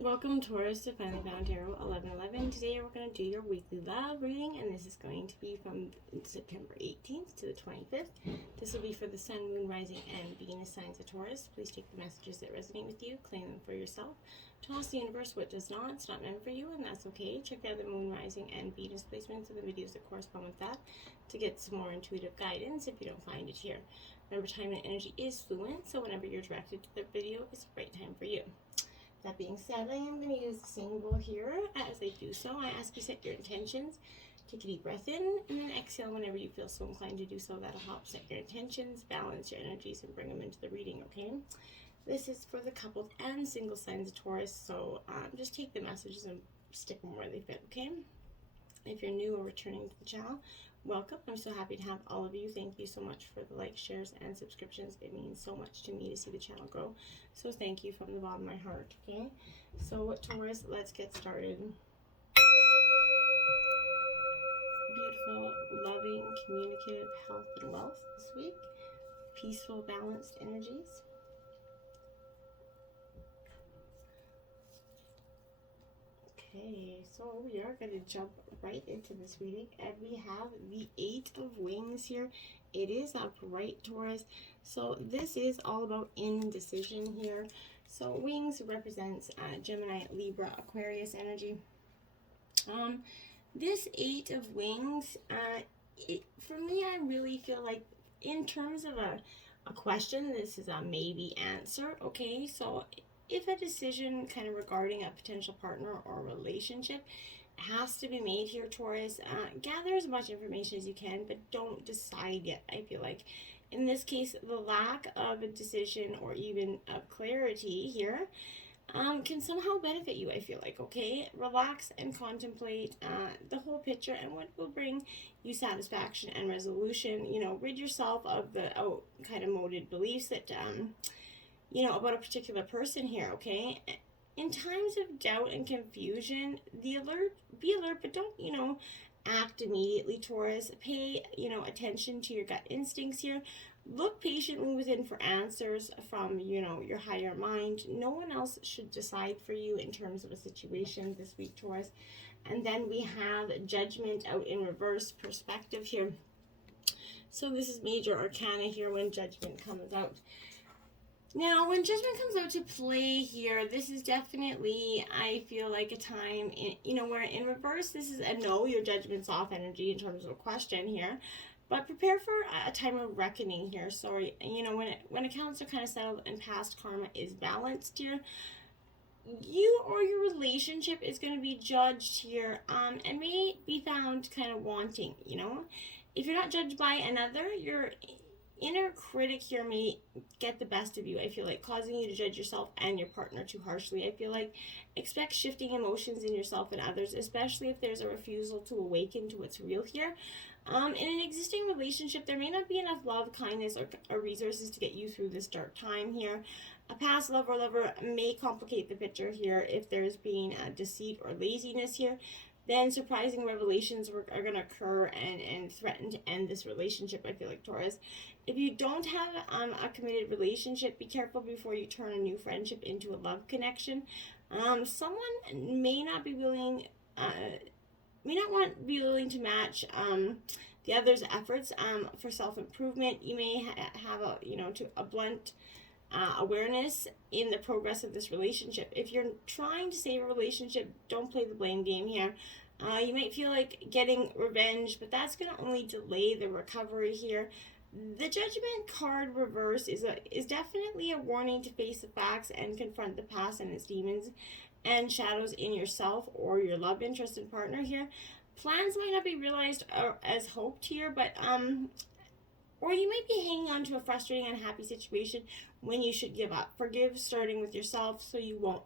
Welcome, Taurus, to Fanfare Tarot 1111. Today we're going to do your weekly love reading, and this is going to be from September 18th to the 25th. This will be for the Sun, Moon, Rising, and Venus signs of Taurus. Please take the messages that resonate with you, claim them for yourself. Toss the universe what does not. It's not meant for you, and that's okay. Check out the Moon, Rising, and Venus placements of the videos that correspond with that to get some more intuitive guidance if you don't find it here. Remember, time and energy is fluent, so whenever you're directed to the video, it's the right time for you. That being said, I am going to use the singing bowl here. As I do so, I ask you set your intentions. Take a deep breath in, and then exhale whenever you feel so inclined to do so. That'll help set your intentions, balance your energies, and bring them into the reading, okay? This is for the coupled and single signs of Taurus, so just take the messages and stick them where they fit, okay? If you're new or returning to the channel, welcome. I'm so happy to have all of you. Thank you so much for the likes, shares, and subscriptions. It means so much to me to see the channel grow. So thank you from the bottom of my heart, okay? So Taurus, let's get started. Beautiful, loving, communicative health and wealth this week. Peaceful, balanced energies. Okay, so we are going to jump right into this reading, and we have the Eight of Wings here. It is upright, Taurus, so this is all about indecision here. So wings represents Gemini, Libra, Aquarius energy. This Eight of Wings, for me, I really feel like in terms of a question, this is a maybe answer, okay? So if a decision kind of regarding a potential partner or relationship has to be made here, Taurus, gather as much information as you can, but don't decide yet. I feel like in this case, the lack of a decision or even of clarity here can somehow benefit you, I feel like, okay? Relax and contemplate the whole picture and what will bring you satisfaction and resolution. You know, rid yourself of the kind of molded beliefs that about a particular person here, okay? In times of doubt and confusion, be alert, but don't, act immediately, Taurus. Pay, attention to your gut instincts here. Look patiently within for answers from, your higher mind. No one else should decide for you in terms of a situation this week, Taurus. And then we have Judgment out in reverse perspective here. So this is major arcana here when Judgment comes out. Now, when Judgment comes out to play here, this is definitely, I feel like, a time, where in reverse, this is a no, your judgment's off energy in terms of a question here. But prepare for a time of reckoning here. So, when accounts are kind of settled and past karma is balanced here, you or your relationship is going to be judged here and may be found kind of wanting, If you're not judged by another, your inner critic here may get the best of you, I feel like, causing you to judge yourself and your partner too harshly. I feel like expect shifting emotions in yourself and others, especially if there's a refusal to awaken to what's real here. In an existing relationship, there may not be enough love, kindness, or resources to get you through this dark time here. A past love or lover may complicate the picture here if there's been deceit or laziness here. Then surprising revelations are going to occur and threaten to end this relationship, I feel like, Taurus. If you don't have a committed relationship, be careful before you turn a new friendship into a love connection. Someone may not be willing to match the other's efforts for self-improvement. You may have a blunt awareness in the progress of this relationship. If you're trying to save a relationship, don't play the blame game here. You might feel like getting revenge, but that's going to only delay the recovery here. The Judgment card reverse is definitely a warning to face the facts and confront the past and its demons and shadows in yourself or your love interest and partner here. Plans might not be realized as hoped here, but or you might be hanging on to a frustrating, unhappy situation when you should give up. Forgive, starting with yourself, so you won't,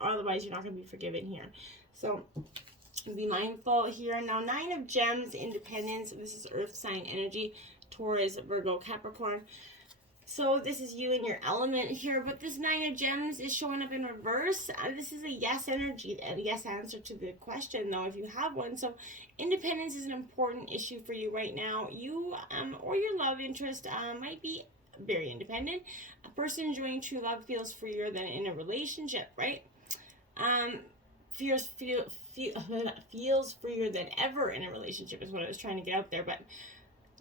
otherwise you're not going to be forgiven here. So be mindful here. Now, Nine of Gems, Independence. This is Earth sign energy. Taurus, Virgo, Capricorn. So this is you in your element here, but this Nine of Gems is showing up in reverse. This is a yes energy, a yes answer to the question, though, if you have one. So independence is an important issue for you right now. You or your love interest might be very independent. A person enjoying true love feels freer than in a relationship, right? feels feels freer than ever in a relationship is what I was trying to get out there. But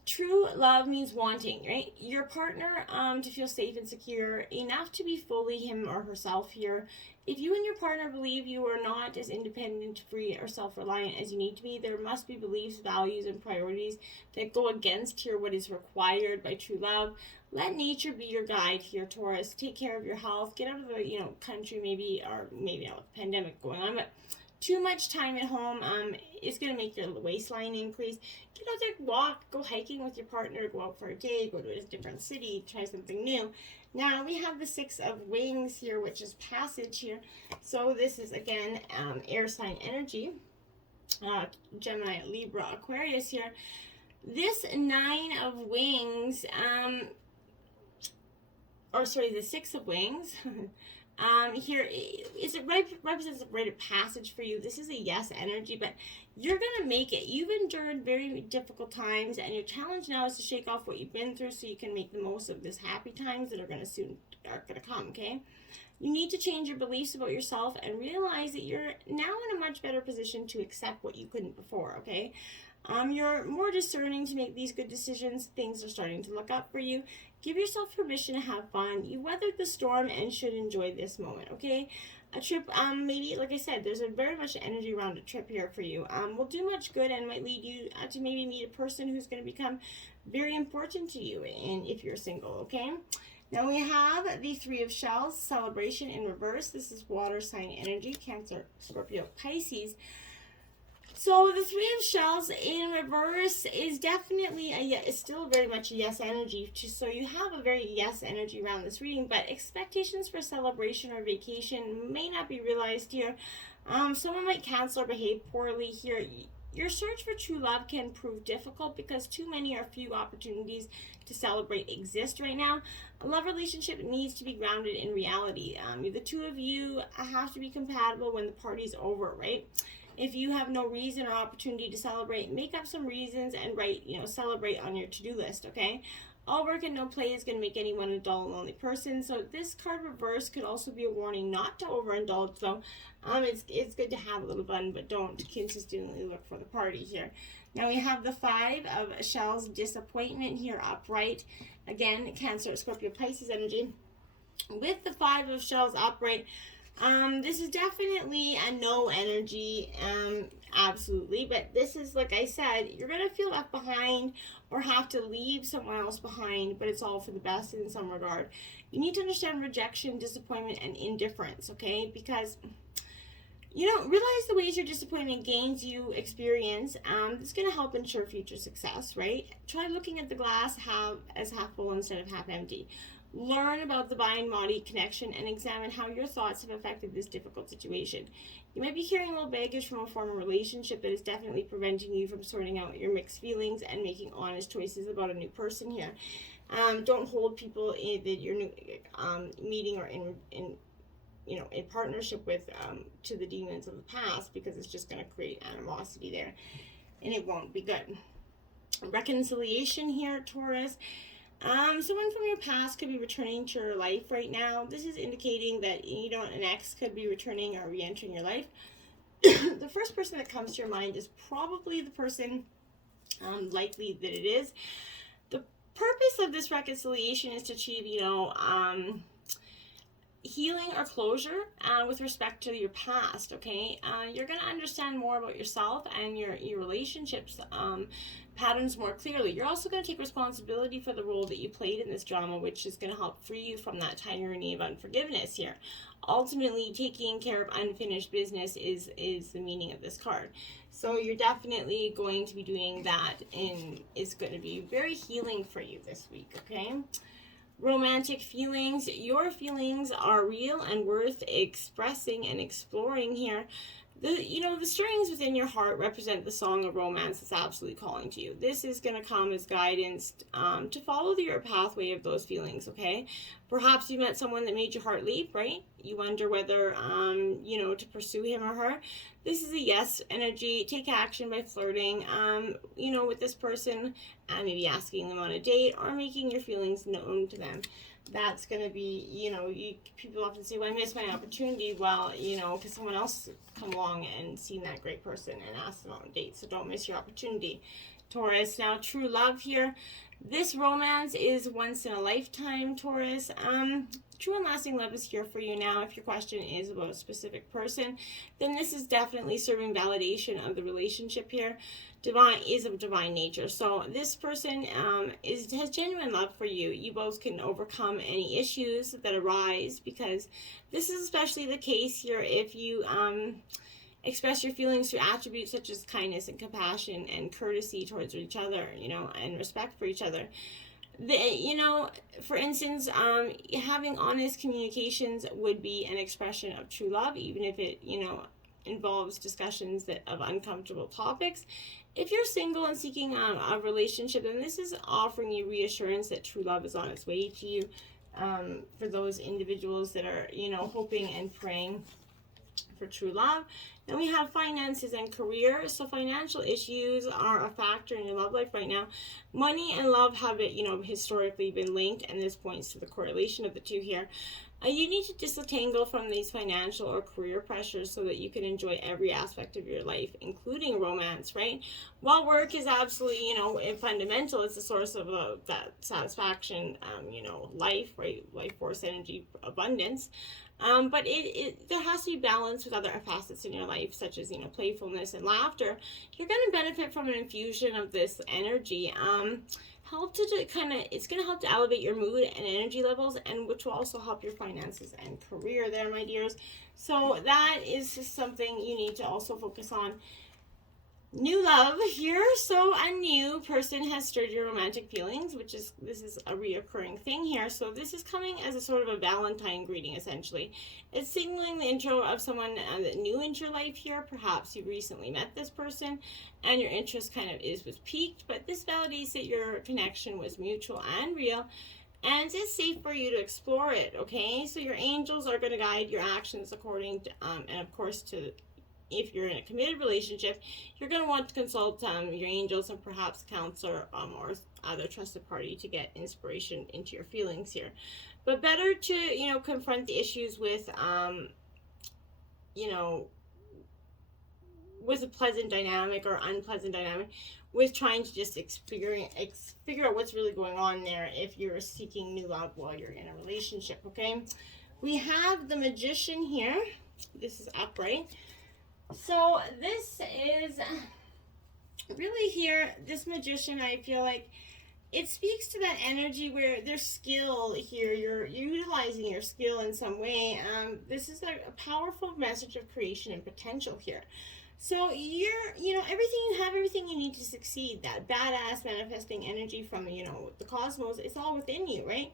true love means wanting, right? Your partner to feel safe and secure enough to be fully him or herself here. If you and your partner believe you are not as independent, free, or self-reliant as you need to be, there must be beliefs, values, and priorities that go against here what is required by true love. Let nature be your guide here, Taurus. Take care of your health. Get out of the country, maybe out with the pandemic going on, but too much time at home is going to make your waistline increase. Get out there, walk, go hiking with your partner, go out for a day, go to a different city, try something new. Now we have the Six of Wings here, which is passage here. So this is, again, air sign energy. Gemini, Libra, Aquarius here. This Nine of Wings, the Six of Wings, here represents a rite of passage for you. This is a yes energy, but you're gonna make it. You've endured very difficult times, and your challenge now is to shake off what you've been through so you can make the most of this happy times that are gonna come. Okay, you need to change your beliefs about yourself and realize that you're now in a much better position to accept what you couldn't before. Okay, you're more discerning to make these good decisions. Things are starting to look up for you. Give yourself permission to have fun. You weathered the storm and should enjoy this moment, okay? A trip, maybe, like I said, there's a very much energy around a trip here for you. Will do much good and might lead you to maybe meet a person who's going to become very important to you, and if you're single, okay? Now we have the Three of Shells, celebration in reverse. This is water sign energy, Cancer, Scorpio, Pisces. So the Three of Shells in reverse is definitely it's still very much a yes energy. So you have a very yes energy around this reading, but expectations for celebration or vacation may not be realized here. Someone might cancel or behave poorly here. Your search for true love can prove difficult because too many or few opportunities to celebrate exist right now. A love relationship needs to be grounded in reality. The two of you have to be compatible when the party's over, right? If you have no reason or opportunity to celebrate, make up some reasons and celebrate on your to-do list, okay? All work and no play is going to make anyone a dull and lonely person. So this card reverse could also be a warning not to overindulge, though. It's good to have a little fun, but don't consistently look for the party here. Now we have the Five of Shells, disappointment here upright. Again, Cancer, Scorpio, Pisces energy. With the Five of Shells upright, this is definitely a no energy, absolutely, but this is, like I said, you're going to feel left behind or have to leave someone else behind, but it's all for the best in some regard. You need to understand rejection, disappointment, and indifference, okay, because realize the ways your disappointment gains you experience. It's going to help ensure future success, right? Try looking at the glass as half full instead of half empty. Learn about the mind-body connection and examine how your thoughts have affected this difficult situation. You might be carrying a little baggage from a former relationship that is definitely preventing you from sorting out your mixed feelings and making honest choices about a new person here. Don't hold people that you're meeting or in partnership with to the demons of the past, because it's just going to create animosity there, and it won't be good. Reconciliation here, Taurus. Someone from your past could be returning to your life right now. This is indicating that an ex could be returning or re-entering your life. The first person that comes to your mind is probably the person, likely that it is. The purpose of this reconciliation is to achieve, healing or closure with respect to your past, okay? You're going to understand more about yourself and your relationships patterns more clearly. You're also going to take responsibility for the role that you played in this drama, which is going to help free you from that tyranny of unforgiveness here. Ultimately, taking care of unfinished business is the meaning of this card. So you're definitely going to be doing that, and it's going to be very healing for you this week, okay? Romantic feelings. Your feelings are real and worth expressing and exploring here. The strings within your heart represent the song of romance that's absolutely calling to you. This is going to come as guidance to follow your pathway of those feelings, okay? Perhaps you met someone that made your heart leap, right? You wonder whether, to pursue him or her. This is a yes energy. Take action by flirting, with this person, maybe asking them on a date or making your feelings known to them. that's going to be, people often say, well, I missed my opportunity. Well, because someone else come along and seen that great person and asked them on a date. So don't miss your opportunity, Taurus. Now, true love here. This romance is once in a lifetime, Taurus. True and lasting love is here for you now. If your question is about a specific person, then this is definitely serving validation of the relationship here. Divine is of divine nature. So this person has genuine love for you. You both can overcome any issues that arise, because this is especially the case here if you express your feelings through attributes such as kindness and compassion and courtesy towards each other, and respect for each other. For instance, having honest communications would be an expression of true love, even if it, involves discussions of uncomfortable topics. If you're single and seeking a relationship, then this is offering you reassurance that true love is on its way to you. For those individuals that are, hoping and praying for true love. Then we have finances and career. So financial issues are a factor in your love life right now. Money and love have it, historically been linked, and this points to the correlation of the two here. You need to disentangle from these financial or career pressures so that you can enjoy every aspect of your life, including romance, right? While work is absolutely, fundamental, it's a source of that satisfaction, life, right? Life force, energy, abundance. But there has to be balance with other facets in your life, such as, playfulness and laughter. You're going to benefit from an infusion of this energy. It's going to help to elevate your mood and energy levels, and which will also help your finances and career there, my dears. So that is just something you need to also focus on. New love here. So a new person has stirred your romantic feelings, this is a reoccurring thing here. So this is coming as a sort of a Valentine greeting, essentially. It's signaling the intro of someone new into your life here. Perhaps you recently met this person and your interest was piqued, but this validates that your connection was mutual and real, and it's safe for you to explore it, okay? So your angels are going to guide your actions according to, and of course if you're in a committed relationship, you're going to want to consult your angels and perhaps a counselor or other trusted party to get inspiration into your feelings here. But better to, confront the issues with, with a pleasant dynamic or unpleasant dynamic, with trying to just figure out what's really going on there if you're seeking new love while you're in a relationship, okay? We have the Magician here. This is upright. So this is really here, this Magician, I feel like it speaks to that energy where there's skill here. You're utilizing your skill in some way. This is a powerful message of creation and potential here. So everything you have, everything you need to succeed, that badass manifesting energy from, the cosmos, it's all within you, right?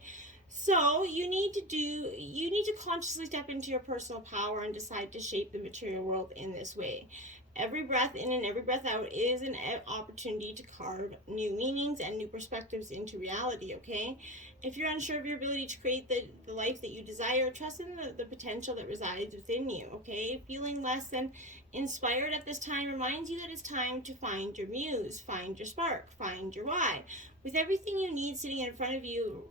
So you need to consciously step into your personal power and decide to shape the material world in this way. Every breath in and every breath out is an opportunity to carve new meanings and new perspectives into reality, okay? If you're unsure of your ability to create the life that you desire, trust in the potential that resides within you, okay? Feeling less than inspired at this time reminds you that it's time to find your muse, find your spark, find your why. With everything you need sitting in front of you,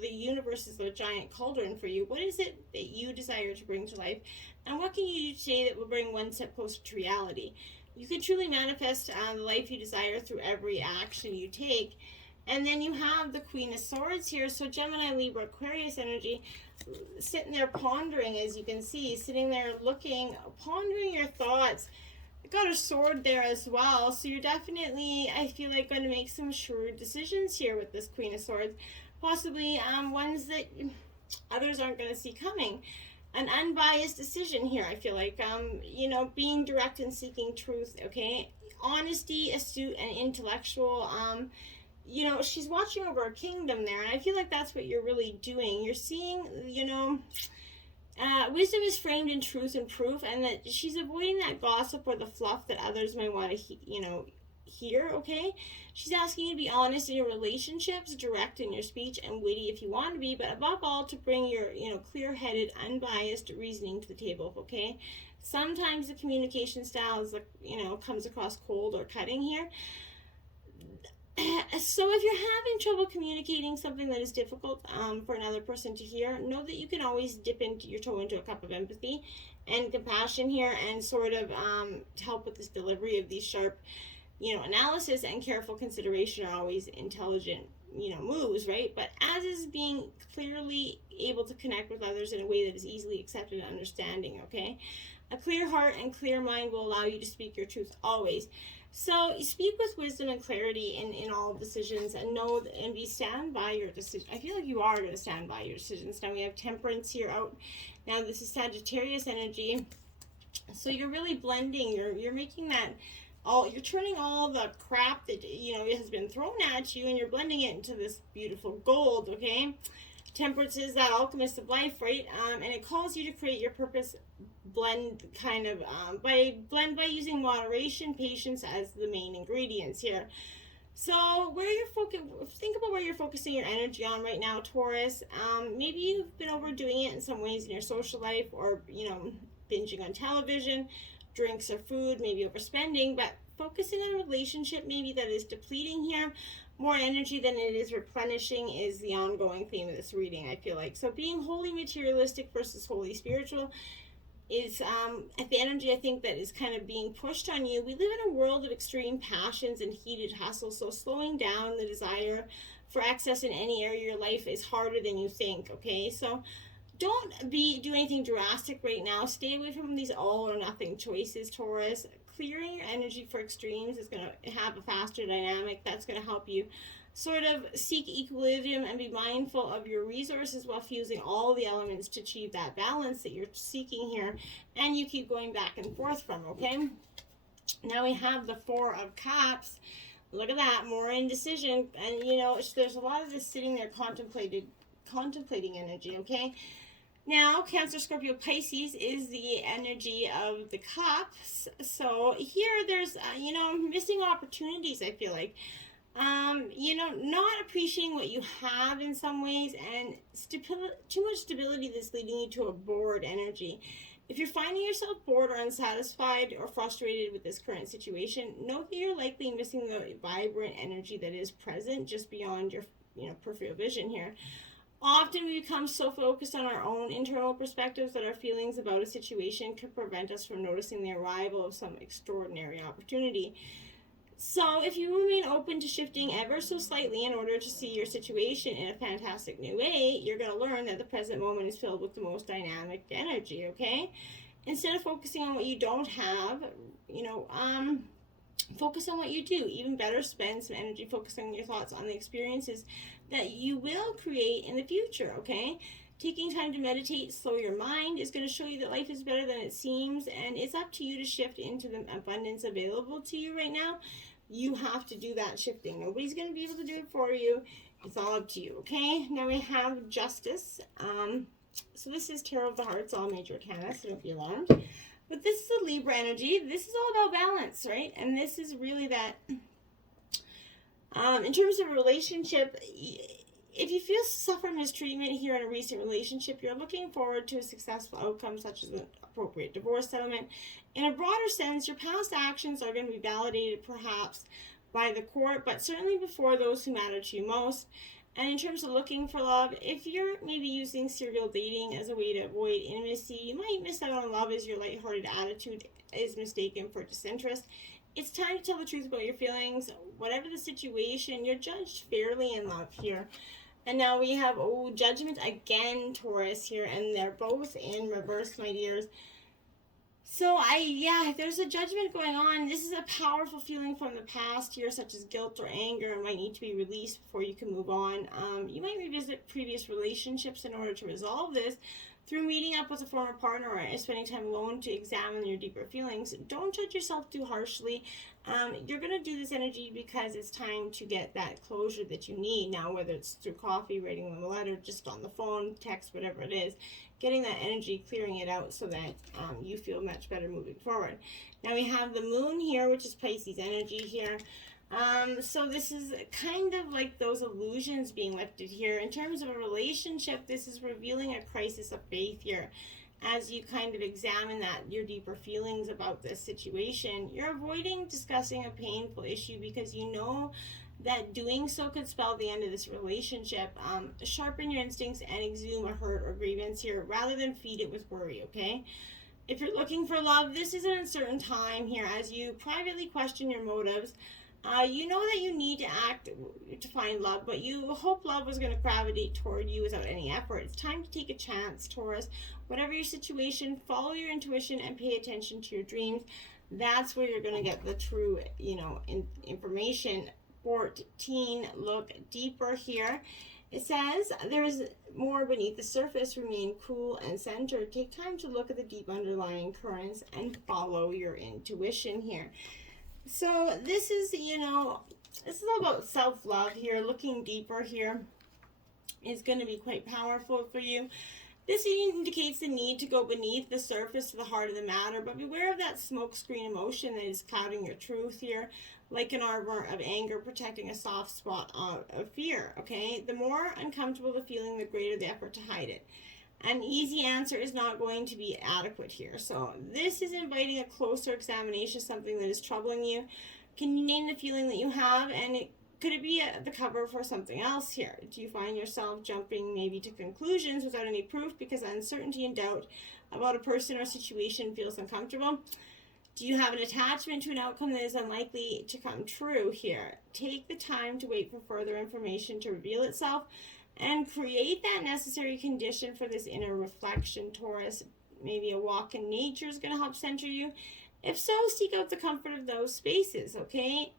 the universe is a giant cauldron for you. What is it that you desire to bring to life? And what can you do today that will bring one step closer to reality? You can truly manifest the life you desire through every action you take. And then you have the Queen of Swords here. So Gemini, Libra, Aquarius energy, sitting there pondering, as you can see, sitting there looking, pondering your thoughts. Got a sword there as well, so you're definitely, I feel like, going to make some shrewd decisions here with this Queen of Swords, possibly ones that others aren't going to see coming. An unbiased decision here, I feel like, being direct and seeking truth, okay? Honesty, astute, and intellectual. She's watching over a kingdom there, and I feel like that's what you're really doing. You're seeing, wisdom is framed in truth and proof, and that she's avoiding that gossip or the fluff that others may want to, hear, okay? She's asking you to be honest in your relationships, direct in your speech, and witty if you want to be, but above all, to bring your, clear-headed, unbiased reasoning to the table, okay? Sometimes the communication style is, comes across cold or cutting here. So if you're having trouble communicating something that is difficult for another person to hear, know that you can always dip into your toe into a cup of empathy and compassion here, and sort of to help with this delivery of these sharp, analysis and careful consideration are always intelligent, moves, right? But as is being clearly able to connect with others in a way that is easily accepted and understanding, okay? A clear heart and clear mind will allow you to speak your truth always. So speak with wisdom and clarity in all decisions, and know and be stand by your decision. I feel like you are going to stand by your decisions. Now we have Temperance here out. Now this is Sagittarius energy. So you're really blending. You're making that you're turning all the crap that has been thrown at you, and you're blending it into this beautiful gold. Okay. Temperance is that alchemist of life, right? And it calls you to create your purpose blend kind of by using moderation, patience as the main ingredients here. So think about where you're focusing your energy on right now, Taurus. Maybe you've been overdoing it in some ways in your social life, or binging on television, drinks or food, maybe overspending, but focusing on a relationship maybe that is depleting here more energy than it is replenishing is the ongoing theme of this reading, I feel like. So being wholly materialistic versus wholly spiritual is the energy I think that is kind of being pushed on you. We live in a world of extreme passions and heated hustle, so slowing down the desire for excess in any area of your life is harder than you think, okay? So don't do anything drastic right now. Stay away from these all or nothing choices, Taurus. Clearing your energy for extremes is going to have a faster dynamic. That's going to help you sort of seek equilibrium and be mindful of your resources while fusing all the elements to achieve that balance that you're seeking here, and you keep going back and forth from, okay? Now we have the Four of Cups. Look at that, more indecision, and there's a lot of this sitting there contemplating energy, okay? Now, Cancer, Scorpio, Pisces is the energy of the cups. So here there's, missing opportunities, I feel like. Not appreciating what you have in some ways, and too much stability that's leading you to a bored energy. If you're finding yourself bored or unsatisfied or frustrated with this current situation, know that you're likely missing the vibrant energy that is present just beyond your, peripheral vision here. Often we become so focused on our own internal perspectives that our feelings about a situation could prevent us from noticing the arrival of some extraordinary opportunity. So if you remain open to shifting ever so slightly in order to see your situation in a fantastic new way, you're going to learn that the present moment is filled with the most dynamic energy, okay? Instead of focusing on what you don't have, focus on what you do. Even better, spend some energy focusing your thoughts on the experiences that you will create in the future, okay? Taking time to meditate, slow your mind, is going to show you that life is better than it seems, and it's up to you to shift into the abundance available to you right now. You have to do that shifting. Nobody's going to be able to do it for you. It's all up to you, okay? Now we have Justice. So this is Tarot of the Hearts, all major arcana, so don't be alarmed. But this is the Libra energy. This is all about balance, right? And this is really that, in terms of a relationship, if you feel suffer mistreatment here in a recent relationship, you're looking forward to a successful outcome such as an appropriate divorce settlement. In a broader sense, your past actions are going to be validated perhaps by the court, but certainly before those who matter to you most. And in terms of looking for love, if you're maybe using serial dating as a way to avoid intimacy, you might miss out on love as your lighthearted attitude is mistaken for disinterest. It's time to tell the truth about your feelings. Whatever the situation, you're judged fairly in love here. And now we have, Judgment again, Taurus here, and they're both in reverse, my dears. So there's a judgment going on. This is a powerful feeling from the past here, such as guilt or anger, and might need to be released before you can move on. You might revisit previous relationships in order to resolve this through meeting up with a former partner or spending time alone to examine your deeper feelings. Don't judge yourself too harshly. You're going to do this energy because it's time to get that closure that you need now, whether it's through coffee, writing them a letter, just on the phone, text, whatever it is. Getting that energy, clearing it out so that you feel much better moving forward. Now we have the moon here, which is Pisces energy here. So this is kind of like those illusions being lifted here. In terms of a relationship, this is revealing a crisis of faith here. As you kind of examine your deeper feelings about this situation, you're avoiding discussing a painful issue because you know that doing so could spell the end of this relationship. Sharpen your instincts and exhume a hurt or grievance here rather than feed it with worry, okay? If you're looking for love, this is an uncertain time here as you privately question your motives. You know that you need to act to find love, but you hope love was going to gravitate toward you without any effort. It's time to take a chance, Taurus. Whatever your situation, follow your intuition and pay attention to your dreams. That's where you're going to get the true, information. 14, look deeper here. It says there is more beneath the surface. Remain cool and centered. Take time to look at the deep underlying currents and follow your intuition here. So this is, this is all about self-love here. Looking deeper here is going to be quite powerful for you. This indicates the need to go beneath the surface to the heart of the matter, but beware of that smokescreen emotion that is clouding your truth here, like an armor of anger protecting a soft spot of fear, okay? The more uncomfortable the feeling, the greater the effort to hide it. An easy answer is not going to be adequate here. So this is inviting a closer examination of something that is troubling you. Can you name the feeling that you have? And could it be the cover for something else here? Do you find yourself jumping maybe to conclusions without any proof because uncertainty and doubt about a person or situation feels uncomfortable? Do you have an attachment to an outcome that is unlikely to come true here? Take the time to wait for further information to reveal itself and create that necessary condition for this inner reflection, Taurus. Maybe a walk in nature is going to help center you. If so, seek out the comfort of those spaces, okay?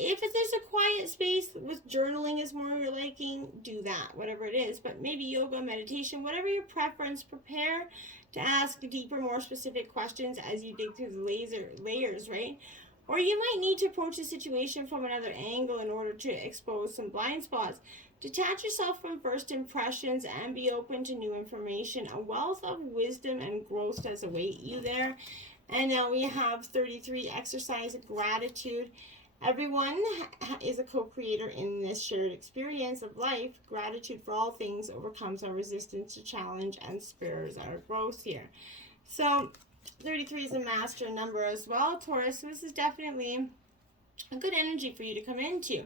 If there's a quiet space with journaling is more your liking, do that, whatever it is. But maybe yoga, meditation, whatever your preference, prepare to ask deeper, more specific questions as you dig through the layers, right? Or you might need to approach the situation from another angle in order to expose some blind spots. Detach yourself from first impressions and be open to new information. A wealth of wisdom and growth does await you there. And now we have 33, exercise gratitude. Everyone is a co-creator in this shared experience of life. Gratitude for all things overcomes our resistance to challenge and spurs our growth here. So 33 is a master number as well, Taurus. So this is definitely a good energy for you to come into.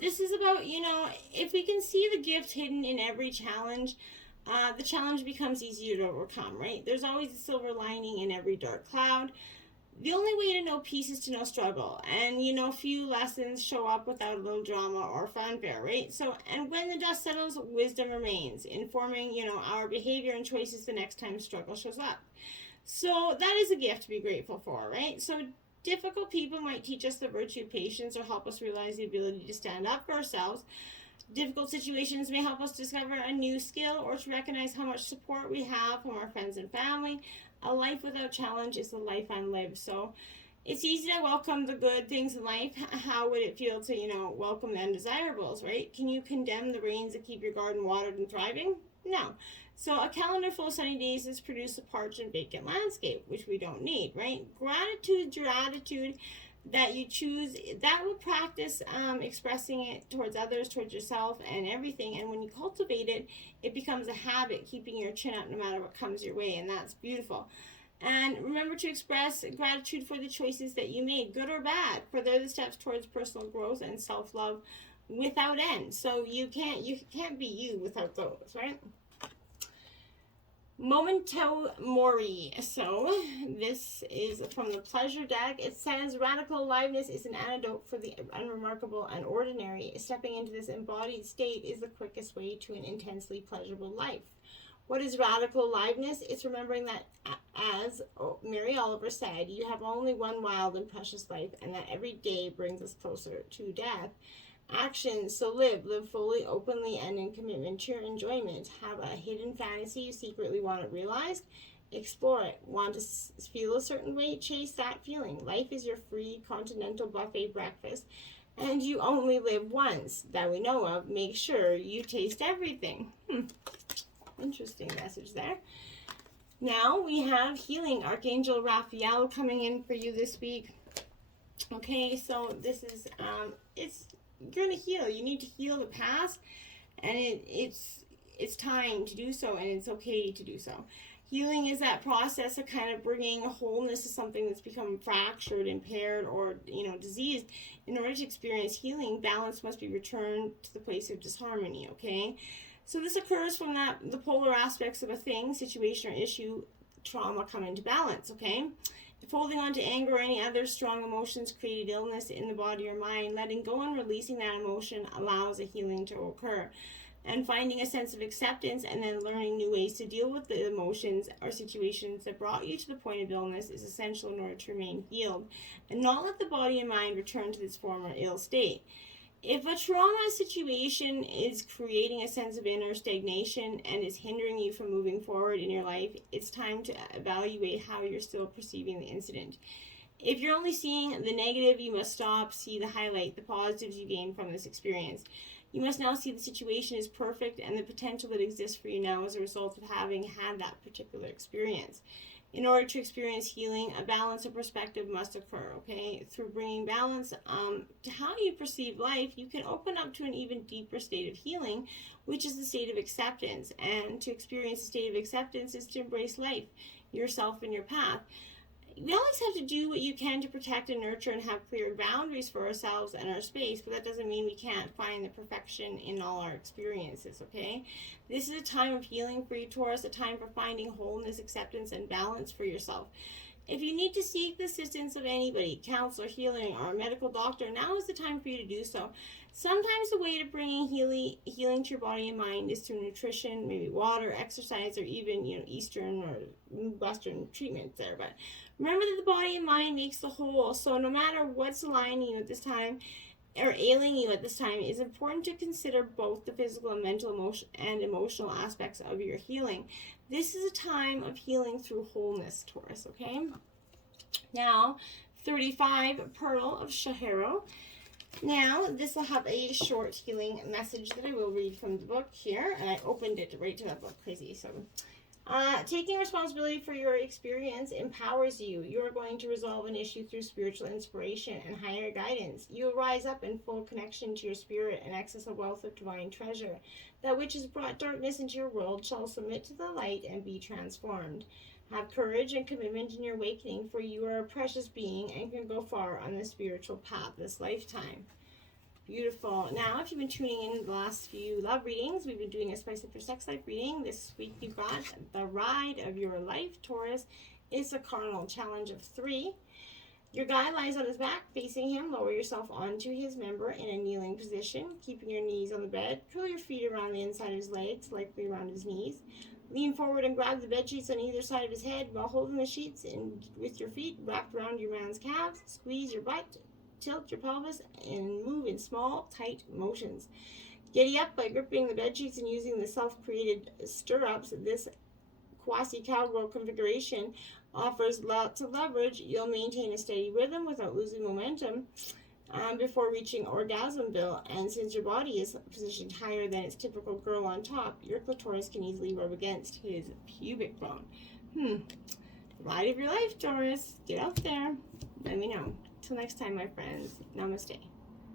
This is about, if we can see the gift hidden in every challenge, the challenge becomes easier to overcome, right? There's always a silver lining in every dark cloud. The only way to know peace is to know struggle. And, few lessons show up without a little drama or fanfare, right? So, and when the dust settles, wisdom remains, informing, our behavior and choices the next time struggle shows up. So that is a gift to be grateful for, right? So difficult people might teach us the virtue of patience or help us realize the ability to stand up for ourselves. Difficult situations may help us discover a new skill or to recognize how much support we have from our friends and family. A life without challenge is a life unlived. So it's easy to welcome the good things in life. How would it feel to, welcome the undesirables, right? Can you condemn the rains that keep your garden watered and thriving? No. So a calendar full of sunny days has produced a parched and vacant landscape, which we don't need, right? Gratitude that you choose, that will practice expressing it towards others, towards yourself, and everything. And when you cultivate it, it becomes a habit, keeping your chin up no matter what comes your way, and that's beautiful. And remember to express gratitude for the choices that you made, good or bad, for they're the steps towards personal growth and self-love without end. So you can't be you without those, right? Memento Mori. So this is from the pleasure deck. It says radical aliveness is an antidote for the unremarkable and ordinary. Stepping into this embodied state is the quickest way to an intensely pleasurable life. What is radical aliveness? It's remembering that, as Mary Oliver said, you have only one wild and precious life, and that every day brings us closer to death. Actions. So live fully, openly, and in commitment to your enjoyment. Have a hidden fantasy you secretly want it realized. Explore it. Want to feel a certain way? Chase that feeling. Life is your free continental buffet breakfast, and you only live once that we know of. Make sure you taste everything. Interesting message there. Now we have healing. Archangel Raphael coming in for you this week. Okay, so this is you're going to heal. You need to heal the past, and it's time to do so, and it's okay to do so. Healing is that process of kind of bringing wholeness to something that's become fractured, impaired, or diseased. In order to experience healing, balance must be returned to the place of disharmony. Okay, so this occurs from the polar aspects of a thing, situation, or issue. Trauma come into balance. Okay, if holding on to anger or any other strong emotions created illness in the body or mind, letting go and releasing that emotion allows a healing to occur. And finding a sense of acceptance and then learning new ways to deal with the emotions or situations that brought you to the point of illness is essential in order to remain healed and not let the body and mind return to its former ill state. If a trauma situation is creating a sense of inner stagnation and is hindering you from moving forward in your life, it's time to evaluate how you're still perceiving the incident. If you're only seeing the negative, you must stop, see the highlight, the positives you gain from this experience. You must now see the situation as perfect and the potential that exists for you now as a result of having had that particular experience. In order to experience healing, a balance of perspective must occur, okay? Through bringing balance to how you perceive life, you can open up to an even deeper state of healing, which is the state of acceptance. And to experience a state of acceptance is to embrace life, yourself, and your path. We always have to do what you can to protect and nurture and have clear boundaries for ourselves and our space, but that doesn't mean we can't find the perfection in all our experiences, okay? This is a time of healing for you, Taurus, a time for finding wholeness, acceptance, and balance for yourself. If you need to seek the assistance of anybody, counselor, healing, or a medical doctor, now is the time for you to do so. Sometimes the way to bringing healing to your body and mind is through nutrition, maybe water, exercise, or even Eastern or Western treatments there. But remember that the body and mind makes the whole. So no matter what's aligning you at this time or ailing you at this time, it's important to consider both the physical and mental emotional aspects of your healing. This is a time of healing through wholeness, Taurus, okay? Now, 35, Pearl of Shahiro. Now, this will have a short healing message that I will read from the book here. And I opened it right to that book, crazy. So, taking responsibility for your experience empowers you. You are going to resolve an issue through spiritual inspiration and higher guidance. You will rise up in full connection to your spirit and access a wealth of divine treasure. That which has brought darkness into your world shall submit to the light and be transformed. Have courage and commitment in your awakening, for you are a precious being and can go far on the spiritual path this lifetime. Beautiful. Now, if you've been tuning in the last few love readings, we've been doing a Spice Up Your Sex Life reading. This week you've got the ride of your life, Taurus. It's a carnal challenge of 3. Your guy lies on his back, facing him. Lower yourself onto his member in a kneeling position, keeping your knees on the bed. Curl your feet around the inside of his legs, likely around his knees. Lean forward and grab the bed sheets on either side of his head while holding the sheets and with your feet wrapped around your man's calves. Squeeze your butt, tilt your pelvis, and move in small, tight motions. Giddy up by gripping the bed sheets and using the self-created stirrups. This quasi-cowgirl configuration offers lots of leverage. You'll maintain a steady rhythm without losing momentum before reaching orgasmville. And since your body is positioned higher than its typical girl on top, your clitoris can easily rub against his pubic bone. Ride of your life, Taurus. Get out there. Let me know. Till next time, my friends. Namaste.